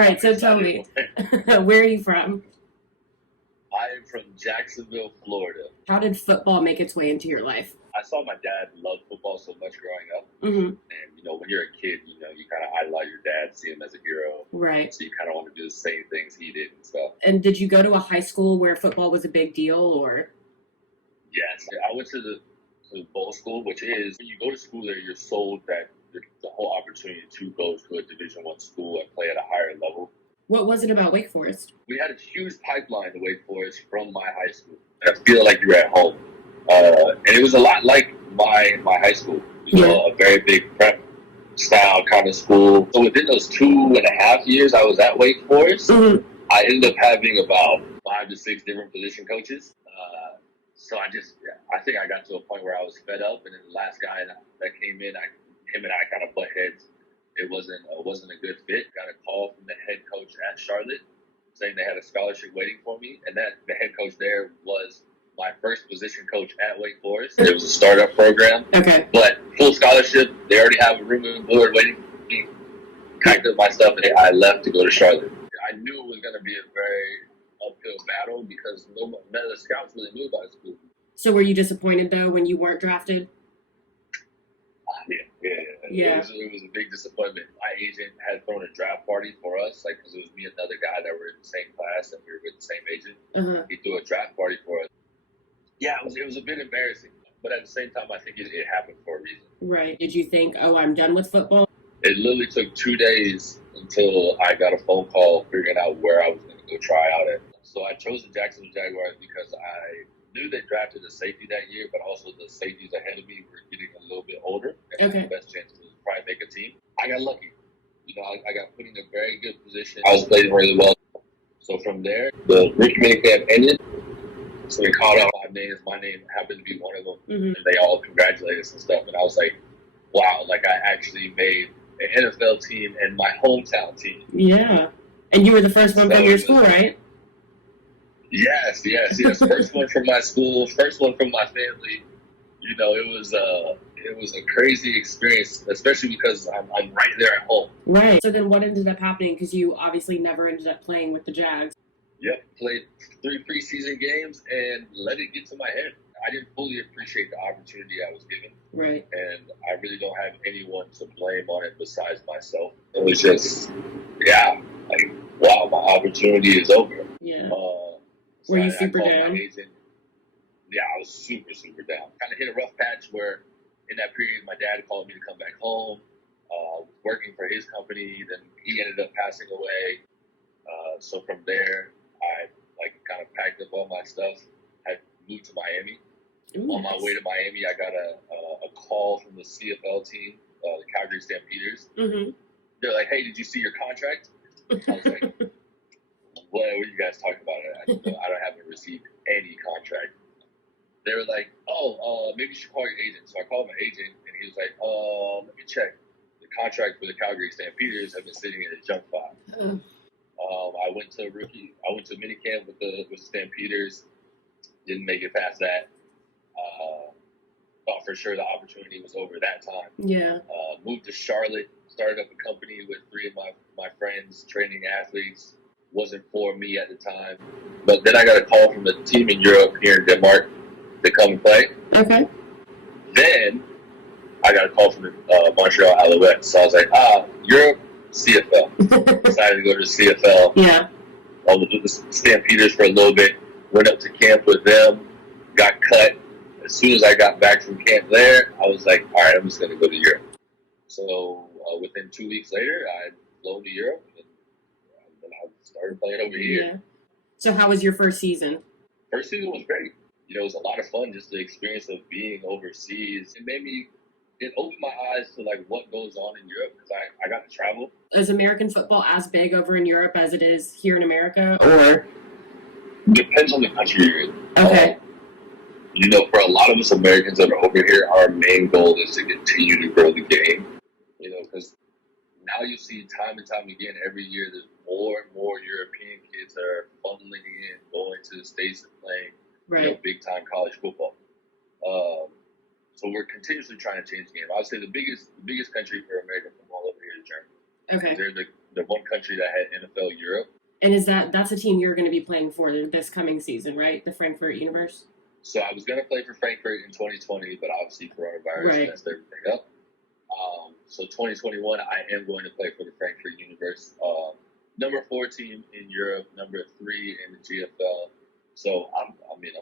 right, so tell me, where are you from? I am from Jacksonville, Florida. How did football make its way into your life? I saw my dad love football so much growing up. Mm-hmm. And, when you're a kid, you kind of idolize your dad, see him as a hero. Right. So you kind of want to do the same things he did and stuff. And did you go to a high school where football was a big deal, or? Yes. I went to the bowl school, which is when you go to school there, you're sold that the whole opportunity to go to a Division I school and play at a higher level. What was it about Wake Forest? We had a huge pipeline to Wake Forest from my high school. I feel like you're at home. And it was a lot like my high school. A very big prep style kind of school. So within those 2.5 years I was at Wake Forest, Mm-hmm. I ended up having about 5 to 6 different position coaches. So I think I got to a point where I was fed up, and then the last guy that came in, him and I kind of butt heads. It wasn't a good fit. Got a call from the head coach at Charlotte saying they had a scholarship waiting for me, and that the head coach there was my first position coach at Wake Forest. It was a startup program, but full scholarship. They already have a room and board waiting for me. Packed up my stuff, and I left to go to Charlotte. I knew it was going to be a very uphill battle because none of the scouts really knew about school. So were you disappointed though when you weren't drafted? Yeah. It was a big disappointment. My agent had thrown a draft party for us, because it was me and another guy that were in the same class and we were with the same agent. Uh-huh. He threw a draft party for us. Yeah, it was a bit embarrassing, but at the same time, I think it happened for a reason. Right. Did you think, oh, I'm done with football? It literally took 2 days until I got a phone call figuring out where I was going to go try out at. So I chose the Jacksonville Jaguars because I knew they drafted a safety that year, but also the safeties ahead of me were getting a little bit older and had the best chance to probably make a team. I got lucky. I got put in a very good position. I was playing really well. So from there, the rookie minicamp ended. So they called out 5 names. My name happened to be one of them. Mm-hmm. And they all congratulated us and stuff. And I was like, wow, I actually made an NFL team and my hometown team. Yeah. And you were the first one from your school, right? Yes. First one from my school, first one from my family. It was a crazy experience, especially because I'm right there at home. Right. So then what ended up happening? Because you obviously never ended up playing with the Jags. Yep. Played 3 preseason games and let it get to my head. I didn't fully appreciate the opportunity I was given. Right. And I really don't have anyone to blame on it besides myself. It was just, wow, my opportunity is over. Yeah. So were you super down? Yeah, I was super, super down. Kind of hit a rough patch where in that period, my dad called me to come back home, working for his company. Then he ended up passing away. So from there, I kind of packed up all my stuff, had moved to Miami. Ooh, on my way to Miami, I got a call from the CFL team, the Calgary Stampeders. Mm-hmm. They're like, "Hey, did you see your contract?" I was like, "What are you guys talking about? I haven't received any contract." They were like, "Oh, maybe you should call your agent." So I called my agent, and he was like, "Let me check. The contract for the Calgary Stampeders have been sitting in a junk file." I went to minicamp with the Stampeders. Didn't make it past that. Thought for sure the opportunity was over that time. Yeah. Moved to Charlotte, started up a company with 3 of my friends, training athletes. Wasn't for me at the time. But then I got a call from a team in Europe here in Denmark to come and play. Okay. Then I got a call from the Montreal Alouettes. So I was like, Europe, CFL. Decided to go to CFL. Yeah. I was with the Stampeders for a little bit. Went up to camp with them. Got cut. As soon as I got back from camp there, I was like, all right, I'm just going to go to Europe. So within 2 weeks later, I flew to Europe, and then I started playing over here. Yeah. So how was your first season? First season was great. It was a lot of fun, just the experience of being overseas. It opened my eyes to what goes on in Europe because I got to travel. Is American football as big over in Europe as it is here in America? Or depends on the country you're in. Okay. For a lot of us Americans that are over here, our main goal is to continue to grow the game. Because now you see time and time again, every year there's more and more European kids that are funneling in, going to the States and playing big time college football. So we're continuously trying to change the game. I would say the biggest country for American football over here is Germany. Okay. They're one country that had NFL Europe. And that's a team you're going to be playing for this coming season, right? The Frankfurt Universe? So I was going to play for Frankfurt in 2020, but obviously coronavirus messed everything up. So 2021, I am going to play for the Frankfurt Universe. Number 4 team in Europe, number 3 in the GFL. So I'm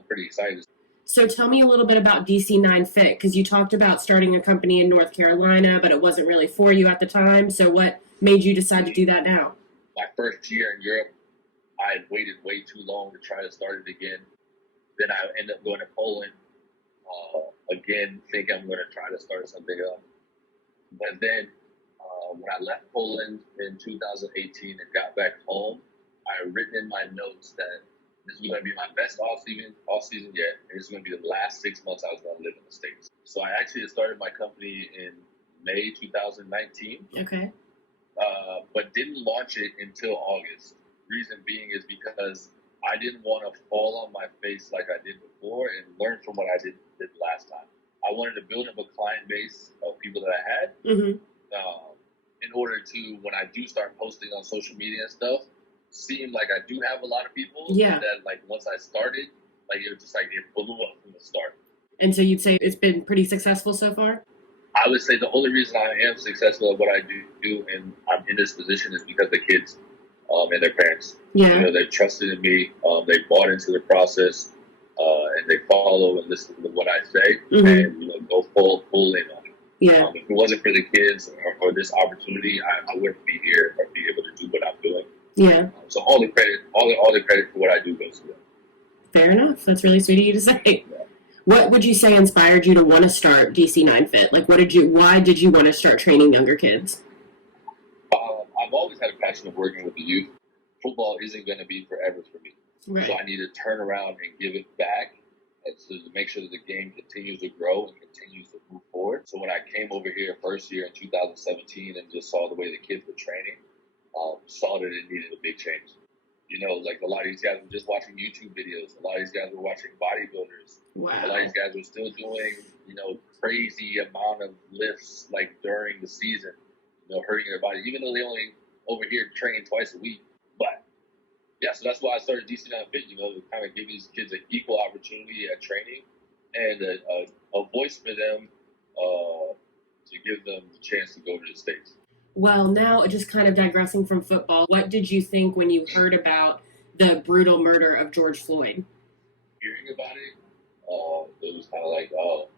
pretty excited. So tell me a little bit about DC9 Fit, because you talked about starting a company in North Carolina, but it wasn't really for you at the time. So what made you decide to do that now? My first year in Europe, I had waited way too long to try to start it again. Then I ended up going to Poland. Again, think I'm going to try to start something up. But then when I left Poland in 2018 and got back home, I had written in my notes that this was going to be my best off season yet, and this is going to be the last 6 months I was going to live in the States. So I actually started my company in May 2019. Okay. But didn't launch it until August. Reason being is because I didn't want to fall on my face like I did before and learn from what I did last time. I wanted to build up a client base of people that I had in order to, when I do start posting on social media and stuff, seem like I do have a lot of people. Yeah. And then, like, once I started, like, it was just like it blew up from the start. And so you'd say it's been pretty successful so far? I would say the only reason I am successful at what I do and I'm in this position is because the kids and their parents. Yeah. You know, they trusted in me. They bought into the process, and they follow and listen to what I say, and go full in on it. Yeah. If it wasn't for the kids or this opportunity, I wouldn't be here or be able to do what I'm doing. Yeah. So all the credit for what I do goes to them. Fair enough. That's really sweet of you to say. Yeah. What would you say inspired you to want to start DC9 Fit? Like, why did you want to start training younger kids? I've always had a passion of working with the youth. Football isn't going to be forever for me. Right. So I need to turn around and give it back and so to make sure that the game continues to grow and continues to move forward. So when I came over here first year in 2017 and just saw the way the kids were training, saw that it needed a big change. You know, like a lot of these guys were just watching YouTube videos. A lot of these guys were watching bodybuilders. Wow. A lot of these guys were still doing, crazy amount of lifts like during the season, hurting their body, even though they only over here train twice a week. But yeah, so that's why I started DC9 Fit, to kind of give these kids an equal opportunity at training and a voice for them to give them the chance to go to the States. Well, now just kind of digressing from football, what did you think when you heard about the brutal murder of George Floyd? Hearing about it, it was kind of like, oh,